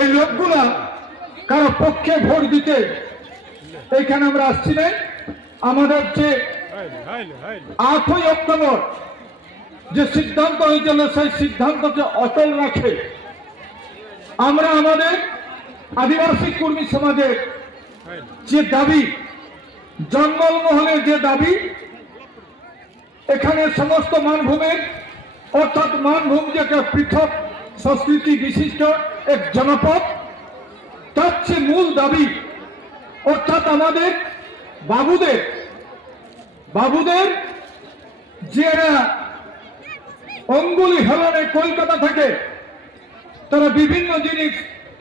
এই লোকগুলা কারো পক্ষে ভোট দিতে এখানে আমরা আসছি না। আমাদের যে 8ই অক্টোবর যে সিদ্ধান্ত হয়েছিল সেই সিদ্ধান্তকে অটল রাখে আমরা আমাদের আদিবাসী কর্মী সমাজের যে দাবি, জঙ্গলমহলের যে দাবি, এখানে সমস্ত মানভূমের অর্থাৎ মানভূম যে একটা পৃথক সংস্কৃতি বিশিষ্ট এক জনপদ, তার যে মূল দাবি অর্থাৎ আমাদের বাবুদের যারা অঙ্গুলি হেলনে কলকাতা থেকে তারা বিভিন্ন জিনিস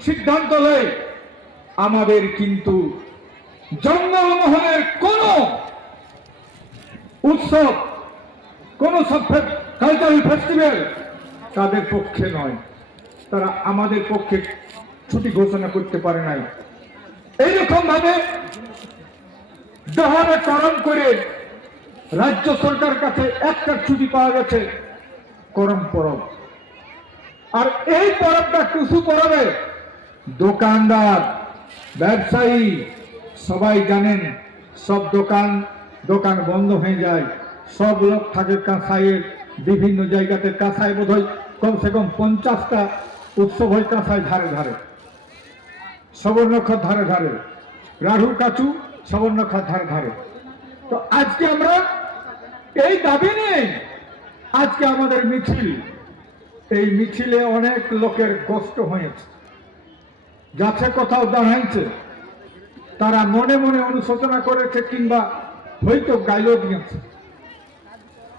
সিদ্ধান্ত নেয়, আমাদের কিন্তু জঙ্গলমহলের কোন উৎসব, কোন কালচারাল ফেস্টিভ্যাল তাদের পক্ষে নয়, তারা আমাদের পক্ষে ছুটি ঘোষণা করতে পারে নাই। এইরকম ভাবে দহনকরণ করে রাজ্য সরকার কাছে একটা ছুটি পাওয়া গেছে, করম পরব। আর এই পরবটা টুসু পরবে দোকানদার, ব্যবসায়ী সবাই জানেন, সব দোকান বন্ধ হয়ে যায়, সব লোক থাকে কাঁসাইয়ের বিভিন্ন জায়গাতে। কাঁসাই বোধ হয় কমসে কম 50টা উৎসব হয় কাঁসাই ধারে ধারে, সবর্ণক্ষর ধারে ধারে, রাঢ়ু কাচু সবর্ণক্ষর ধারে ধারে। তো আজকে আমরা এই দাবি নেই, আজকে আমাদের মিছিল, এই মিছিলে অনেক লোকের কষ্ট হয়েছে, যাচ্ছে কোথাও দাঁড়াইছে, তারা মনে মনে অনুশোচনা করেছে কিংবা হয়তো গাইল দিয়েছে।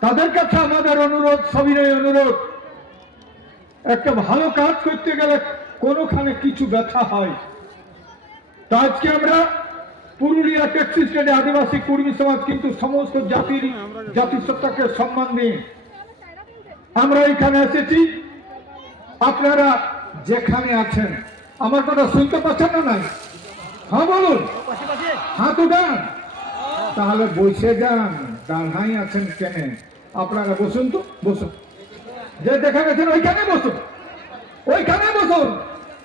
তাদের কাছে আমাদের অনুরোধ, সবিনয় অনুরোধ, একটা ভালো কাজ করতে গেলে কোনোখানে কিছু ব্যথা হয়। তো আজকে আমরা পুরুলিয়া ট্যাক্সি স্ট্যান্ডে আদিবাসী কর্মী সমাজ কিন্তু সমস্ত জাতিসত্তাকে সম্মান দিয়ে আমরা এখানে এসেছি। আপনারা যেখানে আছেন আমার কথা শুনতে পাচ্ছেন না? নাই? হ্যাঁ বলুন, হাত উঠান, তাহলে বসে যান, দাঁড়াই আছেন কেন? আপনারা বসুন, তো বসুন, যে দেখা গেছেন ওইখানে বসুন, ওইখানে বসুন,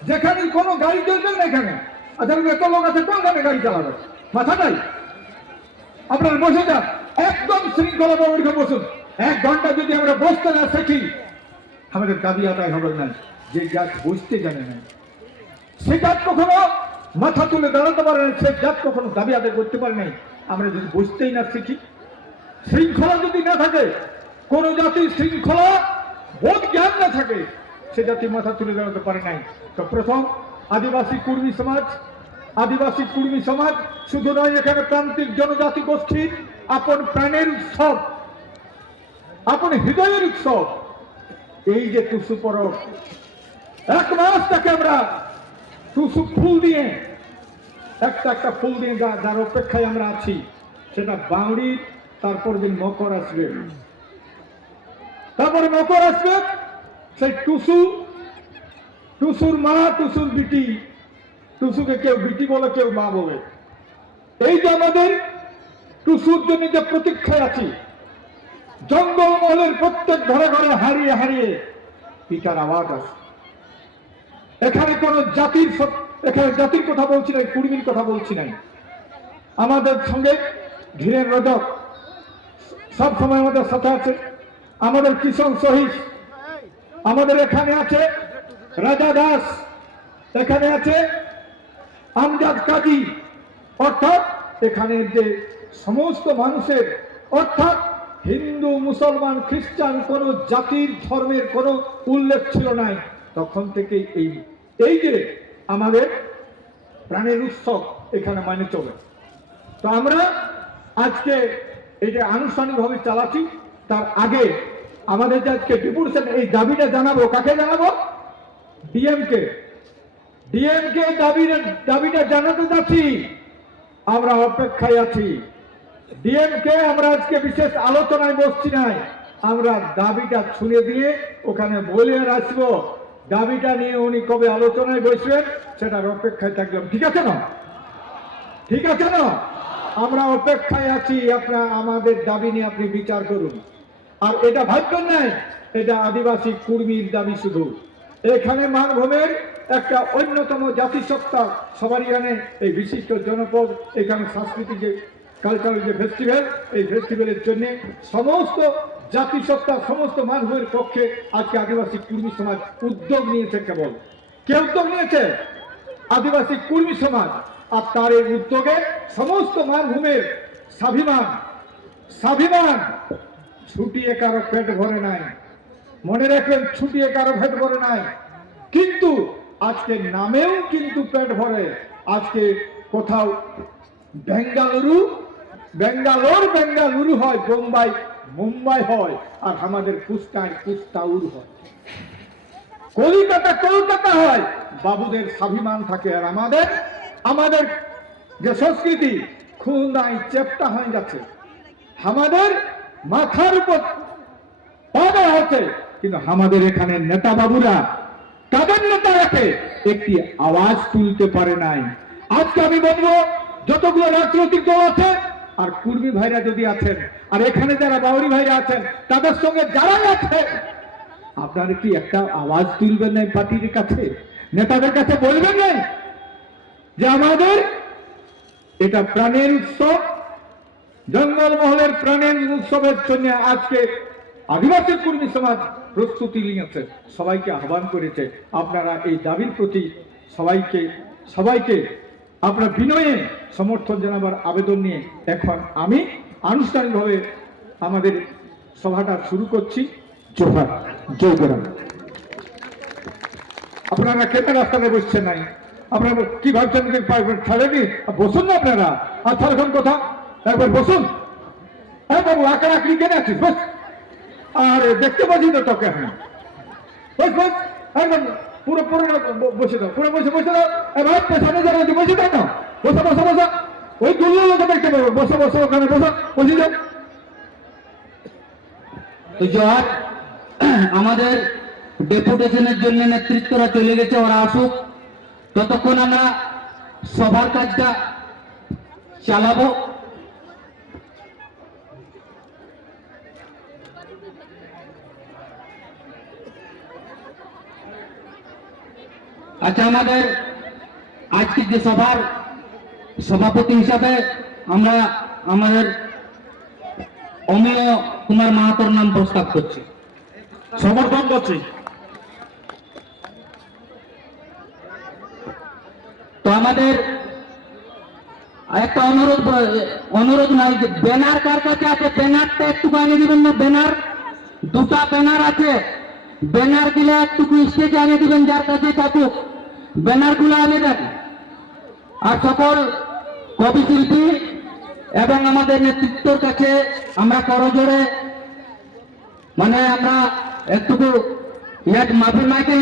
যেখানে কোনো গাড়ি চলবে না। এখানে আচ্ছা এত লোক আছে, কোনখানে গাড়ি চালাবে? মাথা নাই? আপনারা বসে যান, একদম শৃঙ্খলাভাবে ওইখানে বসুন। 1 ঘন্টা যদি আমরা বসতে না শিখি আমাদের দাবি আদায় হবে না। যে জাত বসতে জানে না সে জাত কখনো মাথা তুলে দাঁড়াতে পারে না, সে জাত কখনো দাবি আদায় করতে পারে নাই। আমরা যদি বসতেই না শিখি, শৃঙ্খলা যদি না থাকে, কোন জাতির শৃঙ্খলা বোধ জ্ঞান না থাকে, সে জাতি মাথা তুলে দাঁড়াতে পারে নাই। তো প্রথম আদিবাসী কুর্মী সমাজ শুধু নয়, এখানে প্রান্তিক জনজাতি গোষ্ঠীর আপন প্রাণের উৎসব, আপন হৃদয়ের উৎসব এই যে টুসু পরব। 1 মাস তাকে আমরা টুসু ফুল দিয়ে, একটা ফুল দিয়ে যার অপেক্ষায় আমরা আছি, সেটা বাউড়ি, তারপর দিন মকর আসবে, তারপরে মকর আসবে, সেই টুসুর মা, টুসুর বিটি, টুসুকে কেউ বিটি বলে, কেউ মা বলে। এই যে আমাদের টুসুর জন্য যে প্রতীক্ষায় আছি, জঙ্গলমহলের প্রত্যেক ঘরে ঘরে হারিয়ে হারিয়ে পিতার আওয়াজ আছে। এখানে কোন জাতির কথা বলছি নাই, কুর্মীর কথা বলছি নাই। আমাদের সঙ্গে ধীরেন রজক সব সময় আমাদের সাথে আছে, আমাদের কিষণ সহিস, আমাদের এখানে আছে রাজা দাস, এখানে আছে আমজাদ কাজী, অর্থাৎ এখানে যে সমস্ত মানুষের, অর্থাৎ হিন্দু, মুসলমান, খ্রিস্টান, কোন জাতির ধর্মের কোনো উল্লেখ ছিল নাই। তখন থেকে এই যে আমাদের প্রাণের উৎসব এখানে মানে চলে। তো আমরা আজকে এটা আনুষ্ঠানিকভাবে চালাচ্ছি। তার আগে আমাদের যে আজকে ডেপুটেশন, এই দাবিটা জানাবো, কাকে জানাবো? ডিএমকে দাবিটা জানাতে যাচ্ছি। আমরা অপেক্ষায় আছি। ডিএমকে আমরা আজকে বিশেষ আলোচনায় বসছি নাই, আমরা দাবিটা শুনে দিয়ে ওখানে বলে আসবো। দাবিটা নিয়ে উনি কবে আলোচনায় বসবেন সেটার অপেক্ষায় থাকলাম। ঠিক আছে না? ঠিক আছে না? আমরা অপেক্ষায় আছি। আপনার আমাদের দাবি নিয়ে আপনি বিচার করুন। আর এটা ভাববেন না এটা আদিবাসী কুর্মীর দাবি শুধু, এখানে মানভূমের একটা অন্যতম জাতিসত্তা সবারই জানে, এই বিশিষ্ট জনপদ। এখানে সাংস্কৃতিক যে কালচারাল যে ফেস্টিভ্যাল, এই ফেস্টিভ্যালের জন্য সমস্ত জাতিসত্তা সমস্ত মানভূমের পক্ষে আজকে আদিবাসী কুর্মী সমাজ উদ্যোগ নিয়েছে। কেবল কে উদ্যোগ নিয়েছে? আদিবাসী কুর্মী সমাজ। আর তার এই উদ্যোগে সমস্ত মানভূমের স্বাভিমান ছুটিয়ে কারো পেট ভরে নাই। মনে রাখবেন, ছুটিয়ে কারো পেট ভরে নাই, কিন্তু আজকে নামেও কিন্তু পেট ভরে। আজকে কোথাও বেঙ্গালুরু হয়, বোম্বাই মুম্বাই হয়, আর আমাদের কুস্তাউর হয়, কলকাতা হয়। বাবুদের স্বাভিমান থাকে। আর আমাদের যে সংস্কৃতি খুলনায় চেপটা হয়ে যাচ্ছে, আমাদের মাথার উপর পাওয়া হচ্ছে, কিন্তু আমাদের এখানে নেতা বাবুরা তাদের নেতা রাখে একটি আওয়াজ তুলতে পারে নাই। আজকে আমি বলবো, যতগুলো রাজনৈতিক দল আছে আর কুর্মী ভাইরা যদি আছেন, আর এখানে যারা বাউরি ভাইরা আছেন, তাদের সঙ্গে যারাই আছেন, আপনারা কি একটা আওয়াজ তুলবেন না পার্টির কাছে, নেতাদের কাছে বলবেন না যে আমাদের এটা প্রাণের উৎসব, জঙ্গলমহলের প্রাণের উৎসবের জন্য আজকে আদিবাসী কুর্মী সমাজ প্রস্তুতি নিয়েছে, সবাইকে আহ্বান করেছে। আপনারা এই দাবির প্রতি সবাইকে আপনার বিনয়ে সমর্থন জানাবার আবেদন নিয়ে এখন আমি আনুষ্ঠানিকভাবে আমাদের সভাটা শুরু করছি। জোহার, জয় গোরাম। আপনারা কেটে রাস্তায় বসছেন নাই, আপনারা কি ভাবছেন ছাড়েনি? বসুন না আপনারা। আর এখন কথা একবার বসুন। হ্যাঁ বাবু, আঁকড়ি কেন আছিস? বস। আর দেখতে পাচ্ছি তো তোকে। হ্যাঁ বস একদম পুরো বসে দাও, পুরো বসে দাও। এবার পেছনে যারা বসে দাও না, বসা। ওই দুর্লো লোকে দেখতে পাবো। বসে ওখানে বসে যাও। তো জোহার, আমাদের ডেপুটেশনের জন্য নেতৃত্বরা চলে গেছে, ওরা আসুক, ততক্ষণ আমরা সবার কাজটা চালাবো। আচ্ছা, আমাদের আজকের যে সভার সভাপতি হিসাবে আমরা আমাদের অমিয় কুমার মাহাতোর নাম প্রস্তাব করছি, সমর্থন করছি। তো আমাদের একটা অনুরোধ নাই, যে ব্যানার কার কাছে আছে, ব্যানারটা একটু আনিয়ে দিবেন না। ব্যানার দুটা ব্যানার আছে, ব্যানার গুলো একটু স্টেজে আনিয়ে দিবেন, যার কাছে থাকুক ব্যানার গুলো আনিয়ে দেন। আর সকল কবি শিল্পী এবং আমাদের নেতৃত্বের কাছে আমরা করজোড়ে আমরা একটু মাফি মাইকে